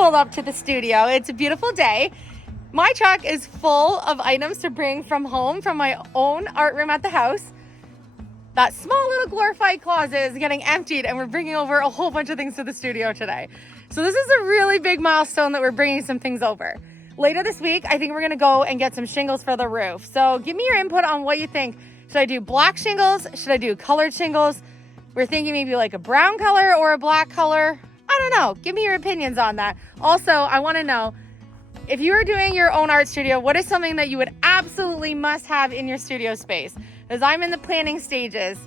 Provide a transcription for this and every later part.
pulled up to the studio. It's a beautiful day. My truck is full of items to bring from home, from my own art room at the house. That small little glorified closet is getting emptied and we're bringing over a whole bunch of things to the studio today. So this is a really big milestone that we're bringing some things over. Later this week, I think we're gonna go and get some shingles for the roof. So give me your input on what you think. Should I do black shingles? Should I do colored shingles? We're thinking maybe like a brown color or a black color. I don't know. Give me your opinions on that. Also, I wanna know, if you are doing your own art studio, what is something that you would absolutely must have in your studio space? As I'm in the planning stages.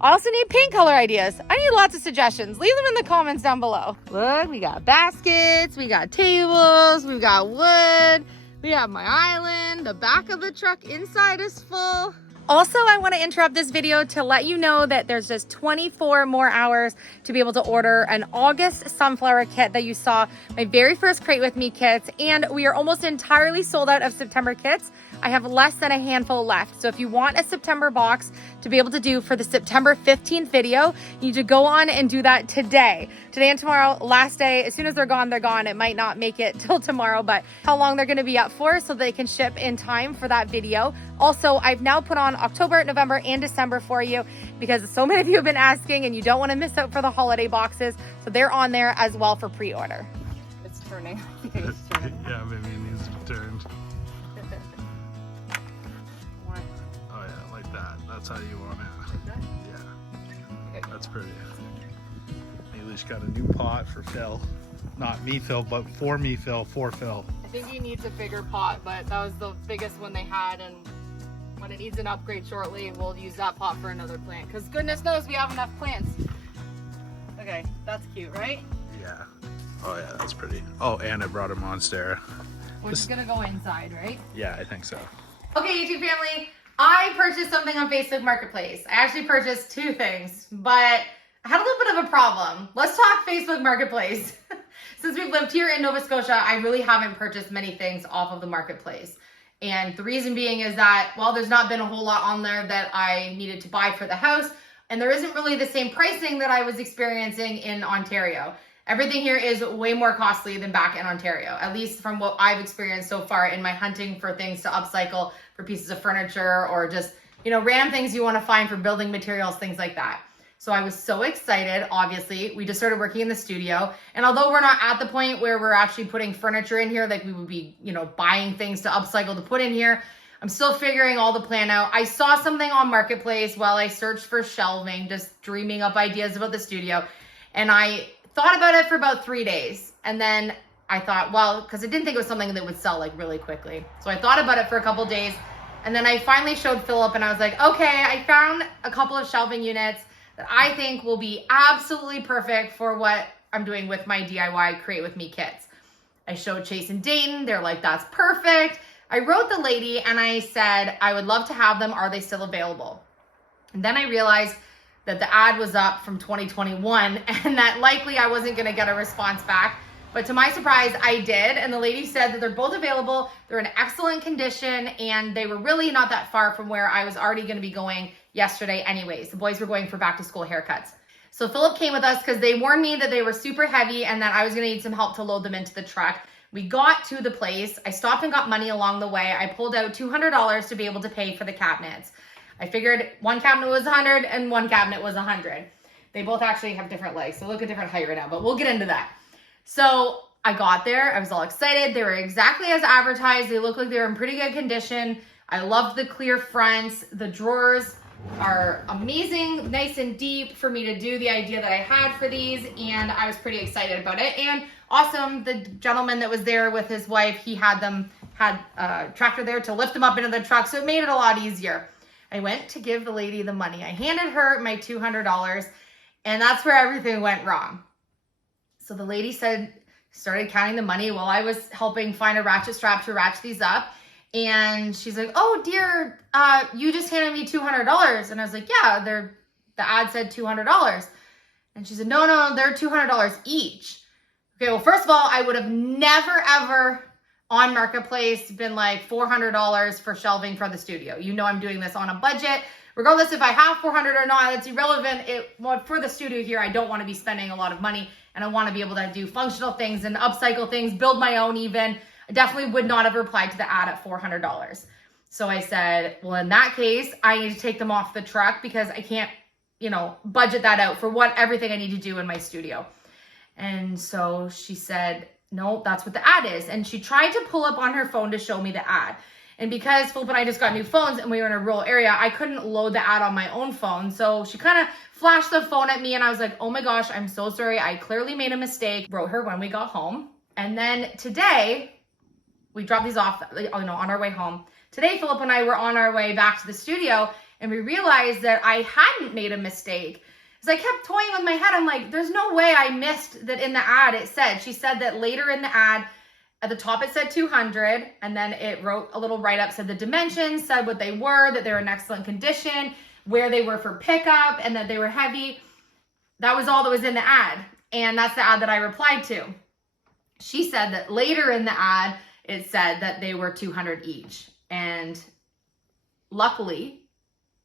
I also need paint color ideas. I need lots of suggestions. Leave them in the comments down below. Look, we got baskets, we got tables, we've got wood, we have my island, the back of the truck inside is full. Also, I want to interrupt this video to let you know that there's just 24 more hours to be able to order an August sunflower kit that you saw, my very first Crate With Me kits, and we are almost entirely sold out of September kits. I have less than a handful left. So if you want a September box to be able to do for the September 15th video, you need to go on and do that today. Today and tomorrow, last day. As soon as they're gone, they're gone. It might not make it till tomorrow, but how long they're gonna be up for so they can ship in time for that video. Also, I've now put on October, November, and December for you because so many of you have been asking and you don't wanna miss out for the holiday boxes. So they're on there as well for pre-order. It's turning. It's turning. Yeah, maybe it needs to be turned. Oh yeah, like that. That's how you want it. Like that? Yeah. Okay. That's pretty. Elysia got a new pot for Phil. Not me, Phil, but for me, Phil, for Phil. I think he needs a bigger pot, but that was the biggest one they had, and when it needs an upgrade shortly, we'll use that pot for another plant, because goodness knows we have enough plants. Okay, that's cute, right? Yeah. Oh yeah, that's pretty. Oh, and I brought a Monstera. We're just gonna go inside, right? Yeah, I think so. Okay, YouTube family, I purchased something on Facebook Marketplace. I actually purchased two things, but I had a little bit of a problem. Let's talk Facebook Marketplace. Since we've lived here in Nova Scotia, I really haven't purchased many things off of the marketplace. And the reason being is that, well, there's not been a whole lot on there that I needed to buy for the house. And there isn't really the same pricing that I was experiencing in Ontario. Everything here is way more costly than back in Ontario, at least from what I've experienced so far in my hunting for things to upcycle for pieces of furniture or just, you know, random things you want to find for building materials, things like that. So I was so excited. Obviously, we just started working in the studio. And although we're not at the point where we're actually putting furniture in here, like we would be, you know, buying things to upcycle to put in here, I'm still figuring all the plan out. I saw something on Marketplace while I searched for shelving, just dreaming up ideas about the studio. And I thought about it for about 3 days. And then I thought, well, because I didn't think it was something that would sell like really quickly. So I thought about it for a couple days. And then I finally showed Philip and I was like, okay, I found a couple of shelving units that I think will be absolutely perfect for what I'm doing with my DIY Create With Me kits. I showed Chase and Dayton. They're like, that's perfect. I wrote the lady and I said, I would love to have them. Are they still available? And then I realized that the ad was up from 2021 and that likely I wasn't gonna get a response back. But to my surprise, I did. And the lady said that they're both available. They're in excellent condition and they were really not that far from where I was already gonna be going yesterday anyways. The boys were going for back to school haircuts. So Philip came with us because they warned me that they were super heavy and that I was gonna need some help to load them into the truck. We got to the place. I stopped and got money along the way. I pulled out $200 to be able to pay for the cabinets. I figured one cabinet was 100 and one cabinet was 100. They both actually have different legs, so look at different height right now, but we'll get into that. So I got there, I was all excited. They were exactly as advertised. They looked like they were in pretty good condition. I loved the clear fronts. The drawers are amazing, nice and deep for me to do the idea that I had for these, and I was pretty excited about it. And awesome, the gentleman that was there with his wife, he had a tractor there to lift them up into the truck, so it made it a lot easier. I went to give the lady the money. I handed her my $200, and that's where everything went wrong. So the lady started counting the money while I was helping find a ratchet strap to ratchet these up. And she's like, oh dear, you just handed me $200. And I was like, yeah, the ad said $200. And she said, no, they're $200 each. Okay, well, first of all, I would have never, ever on Marketplace been like $400 for shelving for the studio. You know I'm doing this on a budget. Regardless if I have $400 or not, it's irrelevant. For the studio here, I don't want to be spending a lot of money. and I want to be able to do functional things and upcycle things, build my own even. I definitely would not have replied to the ad at $400. So I said, well, in that case, I need to take them off the truck because I can't, budget that out for everything I need to do in my studio. And so she said, no, that's what the ad is. And she tried to pull up on her phone to show me the ad. And because Philip and I just got new phones and we were in a rural area, I couldn't load the ad on my own phone. So she kind of flashed the phone at me and I was like, oh my gosh, I'm so sorry. I clearly made a mistake. Wrote her when we got home. And then today, we dropped these off on our way home. Today, Philip and I were on our way back to the studio and we realized that I hadn't made a mistake. Because I kept toying with my head. I'm like, there's no way I missed that in the ad she said that later in the ad, at the top it said 200, and then it wrote a little write-up, said the dimensions, said what they were, that they were in excellent condition, where they were for pickup, and that they were heavy. That was all that was in the ad. And that's the ad that I replied to. She said that later in the ad, it said that they were 200 each. And luckily,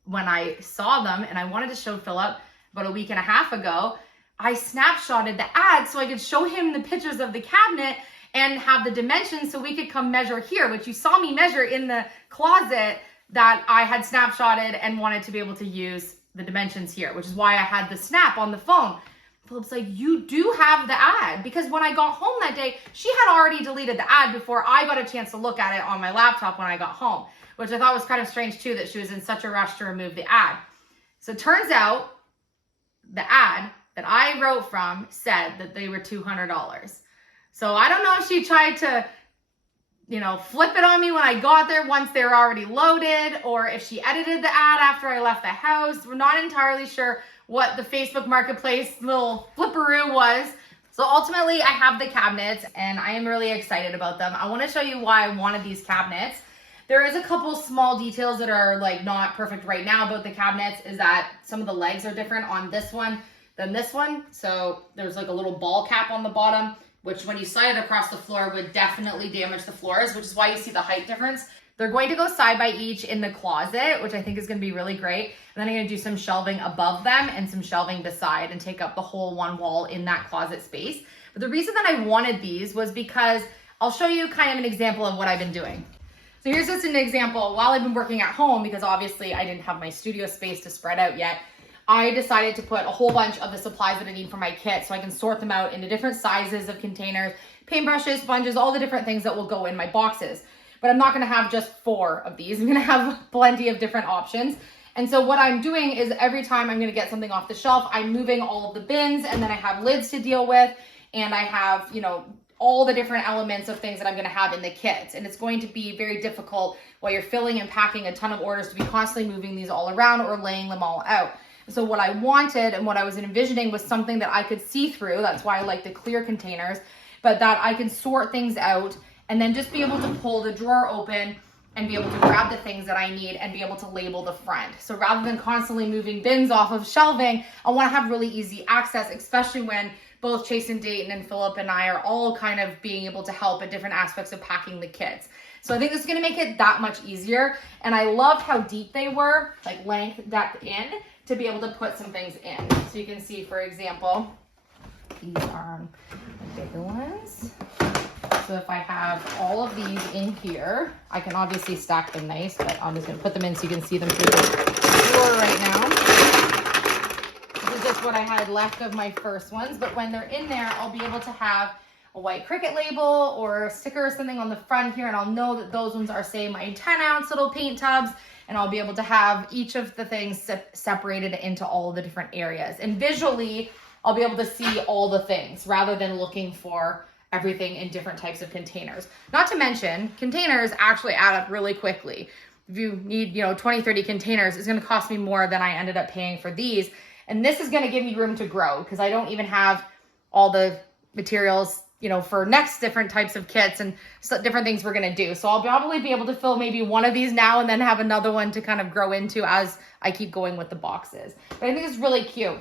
when I saw them and I wanted to show Philip about a week and a half ago, I snapshotted the ad so I could show him the pictures of the cabinet and have the dimensions so we could come measure here, which you saw me measure in the closet that I had snapshotted and wanted to be able to use the dimensions here, which is why I had the snap on the phone. Philip's like, you do have the ad, because when I got home that day, she had already deleted the ad before I got a chance to look at it on my laptop when I got home, which I thought was kind of strange too, that she was in such a rush to remove the ad. So it turns out the ad that I wrote from said that they were $200. So I don't know if she tried to, flip it on me when I got there once they were already loaded, or if she edited the ad after I left the house. We're not entirely sure what the Facebook Marketplace little flipperoo was. So ultimately I have the cabinets and I am really excited about them. I want to show you why I wanted these cabinets. There is a couple small details that are not perfect right now about the cabinets, is that some of the legs are different on this one than this one. So there's a little ball cap on the bottom, which when you slide it across the floor would definitely damage the floors, which is why you see the height difference. They're going to go side by each in the closet, which I think is going to be really great. And then I'm going to do some shelving above them and some shelving beside and take up the whole one wall in that closet space. But the reason that I wanted these was because I'll show you kind of an example of what I've been doing. So here's just an example. While I've been working at home, because obviously I didn't have my studio space to spread out yet, I decided to put a whole bunch of the supplies that I need for my kit so I can sort them out into different sizes of containers, paintbrushes, sponges, all the different things that will go in my boxes. But I'm not gonna have just 4 of these. I'm gonna have plenty of different options. And so what I'm doing is every time I'm gonna get something off the shelf, I'm moving all of the bins, and then I have lids to deal with, and I have, all the different elements of things that I'm gonna have in the kit. And it's going to be very difficult while you're filling and packing a ton of orders to be constantly moving these all around or laying them all out. So what I wanted and what I was envisioning was something that I could see through. That's why I like the clear containers, but that I can sort things out and then just be able to pull the drawer open and be able to grab the things that I need and be able to label the front. So rather than constantly moving bins off of shelving, I want to have really easy access, especially when both Chase and Dayton and Philip and I are all kind of being able to help at different aspects of packing the kits. So I think this is going to make it that much easier. And I loved how deep they were, length, depth in, to be able to put some things in. So you can see, for example, these are the bigger ones. So if I have all of these in here, I can obviously stack them nice, but I'm just going to put them in so you can see them through the floor right now. This is just what I had left of my first ones, but when they're in there, I'll be able to have a white Cricut label or a sticker or something on the front here, and I'll know that those ones are, say, my 10-ounce little paint tubs, and I'll be able to have each of the things separated into all of the different areas. And visually, I'll be able to see all the things rather than looking for everything in different types of containers. Not to mention, containers actually add up really quickly. If you need, 20, 30 containers, it's gonna cost me more than I ended up paying for these. And this is gonna give me room to grow because I don't even have all the materials, for next different types of kits and different things we're gonna do. So I'll probably be able to fill maybe one of these now and then have another one to kind of grow into as I keep going with the boxes. But I think it's really cute.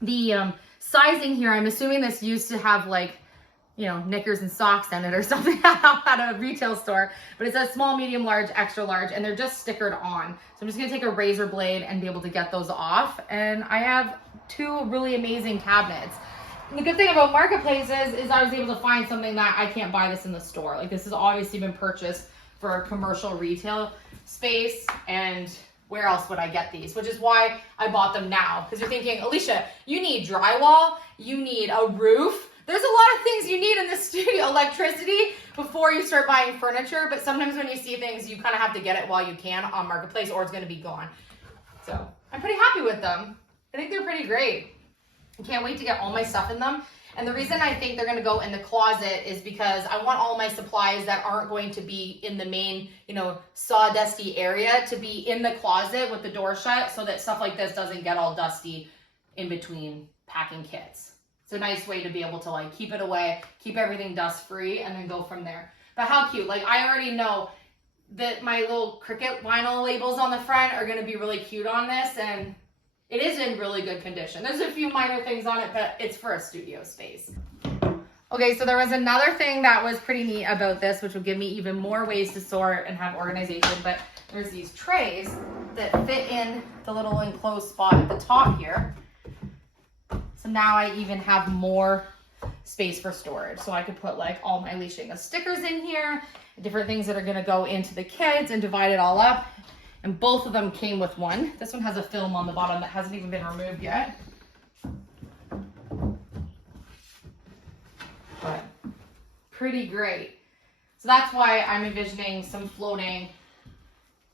The sizing here, I'm assuming this used to have knickers and socks in it or something at a retail store, but it says small, medium, large, extra large, and they're just stickered on. So I'm just gonna take a razor blade and be able to get those off. And I have 2 really amazing cabinets. And the good thing about marketplaces is I was able to find something that I can't buy this in the store. Like this has obviously been purchased for a commercial retail space, and where else would I get these? Which is why I bought them now. Because you're thinking, Elysia, you need drywall, you need a roof. There's a lot of things you need in this studio, electricity, before you start buying furniture. But sometimes when you see things, you kind of have to get it while you can on Marketplace, or it's going to be gone. So I'm pretty happy with them. I think they're pretty great. I can't wait to get all my stuff in them. And the reason I think they're going to go in the closet is because I want all my supplies that aren't going to be in the main, you know, sawdusty area to be in the closet with the door shut, so that stuff like this doesn't get all dusty in between packing kits. It's a nice way to be able to like keep it away, keep everything dust free, and then go from there. But how cute. Like I already know that my little Cricut vinyl labels on the front are going to be really cute on this, and it is in really good condition. There's a few minor things on it, but it's for a studio space. Okay, so there was another thing that was pretty neat about this, which will give me even more ways to sort and have organization, but there's these trays that fit in the little enclosed spot at the top here. So now I even have more space for storage. So I could put like all my Elysia stickers in here, different things that are gonna go into the kits, and divide it all up. And both of them came with one. This one has a film on the bottom that hasn't even been removed yet. But pretty great. So that's why I'm envisioning some floating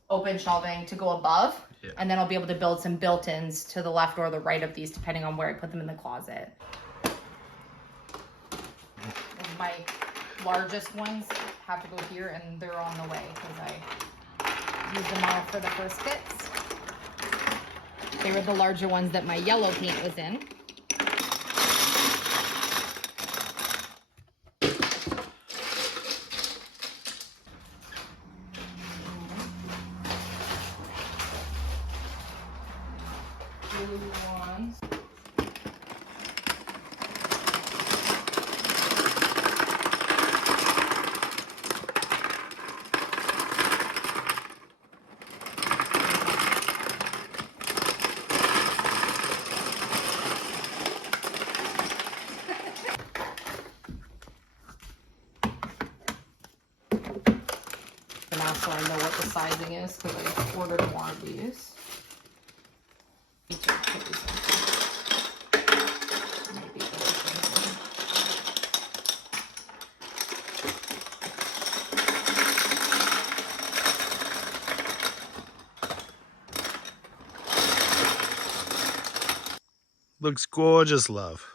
open shelving to go above. Yeah. And then I'll be able to build some built-ins to the left or the right of these, depending on where I put them in the closet. And my largest ones have to go here, and they're on the way because I used them all for the first kits. They were the larger ones that my yellow paint was in. Blue ones. So I know what the sizing is because I ordered more of these. Looks gorgeous, love.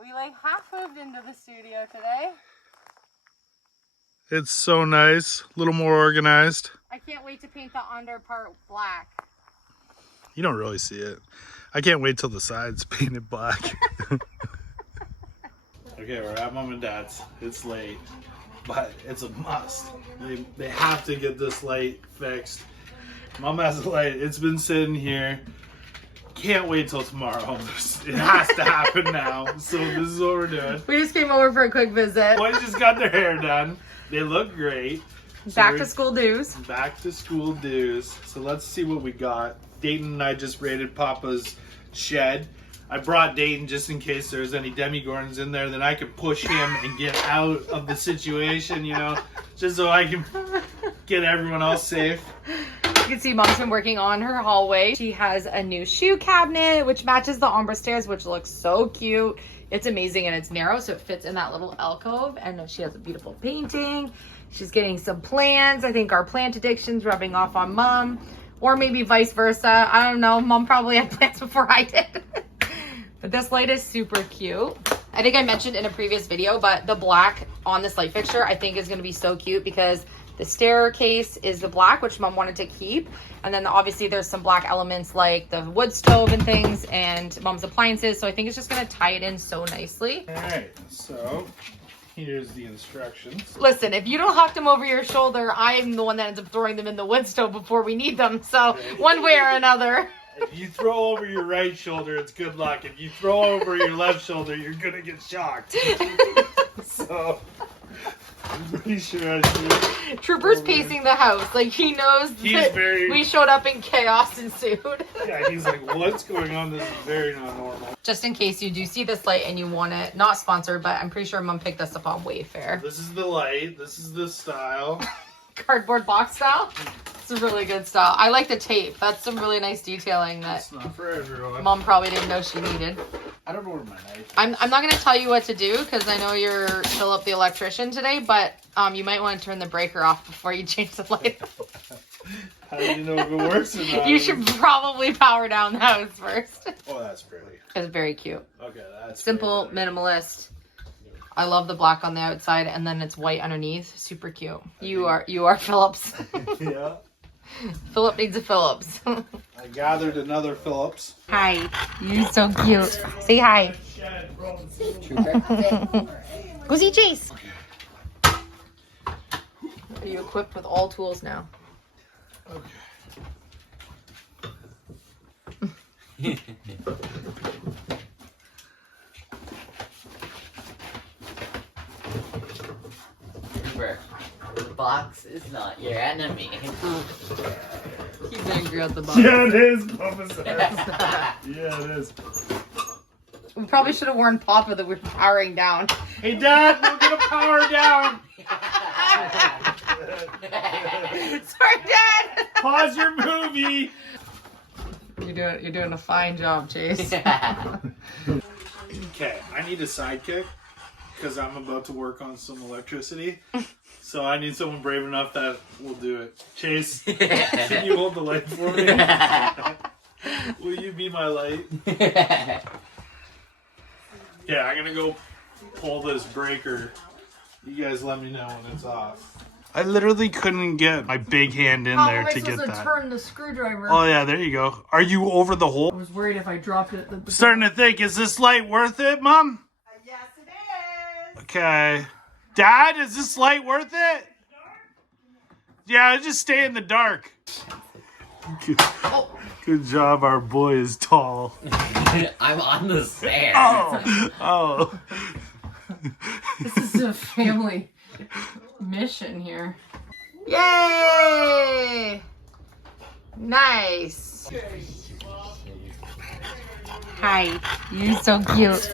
We like half moved into the studio today. It's so nice, a little more organized. I can't wait to paint the under part black. You don't really see it. I can't wait till the sides painted black. Okay, we're at Mom and Dad's. It's late, but it's a must. They have to get this light fixed. Mom has a light. It's been sitting here. Can't wait till tomorrow. It has to happen now. So this is what we're doing. We just came over for a quick visit. Boys just got their hair done. They look great. Back to school dues. Back to school dues. So let's see what we got. Dayton and I just raided Papa's shed. I brought Dayton just in case there's any demigorgons in there, then I could push him and get out of the situation, you know, just so I can get everyone else safe. You can see Mom's been working on her hallway. She has a new shoe cabinet, which matches the ombre stairs, which looks so cute. It's amazing, and it's narrow, so it fits in that little alcove. And she has a beautiful painting. She's getting some plants. I think our plant addiction's rubbing off on Mom, or maybe vice versa. I don't know. Mom probably had plants before I did. But this light is super cute. I think I mentioned in a previous video, but the black on this light fixture I think is going to be so cute because the staircase is the black, which Mom wanted to keep. And then obviously there's some black elements like the wood stove and things and Mom's appliances. So I think it's just going to tie it in so nicely. All right, so here's the instructions. Listen, if you don't hawk them over your shoulder, I'm the one that ends up throwing them in the wood stove before we need them. So one way or another. If you throw over your right shoulder, it's good luck. If you throw over your left shoulder, you're going to get shocked. So pretty sure I see. Trooper's pacing the house. Like, he knows that we showed up and chaos ensued. Yeah, he's like, what's going on? This is very not normal. Just in case you do see this light and you want it, not sponsored, but I'm pretty sure Mom picked this up on Wayfair. This is the light. This is the style. Cardboard box style. It's a really good style. I like the tape. That's some really nice detailing that It's not for everyone. Mom probably didn't know she needed. I don't know where my knife is. I'm not going to tell you what to do because I know you're Philip the electrician today, but you might want to turn the breaker off before you change the light. How do you know if it works or not? You should probably power down the house first. Oh, that's pretty. It's very cute. Okay, that's Simple, minimalist. I love the black on the outside and then it's white underneath. Super cute. You are Phillips. Yeah. Philip needs a Phillips. I gathered another Phillips. Hi. You're so cute. Say hi. Go see Chase. Are you equipped with all tools now? Okay. The box is not your enemy. He's angry at the box. Yeah, it is, Papa says. Yeah, it is. We probably should have warned Papa that we're powering down. Hey, Dad, we're gonna power down. Sorry, Dad. Pause your movie. You're doing a fine job, Chase. Okay, I need a sidekick because I'm about to work on some electricity. So I need someone brave enough that will do it. Chase, can you hold the light for me? Will you be my light? Yeah, I'm gonna go pull this breaker. You guys let me know when it's off. I literally couldn't get my big hand in there to get that. Turn the screwdriver? Oh yeah, there you go. Are you over the hole? I was worried if I dropped it. Starting to think, is this light worth it, Mom? Yes, it is. Okay. Dad, is this light worth it? Yeah, just stay in the dark. Good job, our boy is tall. I'm on the stairs. Oh. This is a family mission here. Yay! Nice. Hi. You're so cute.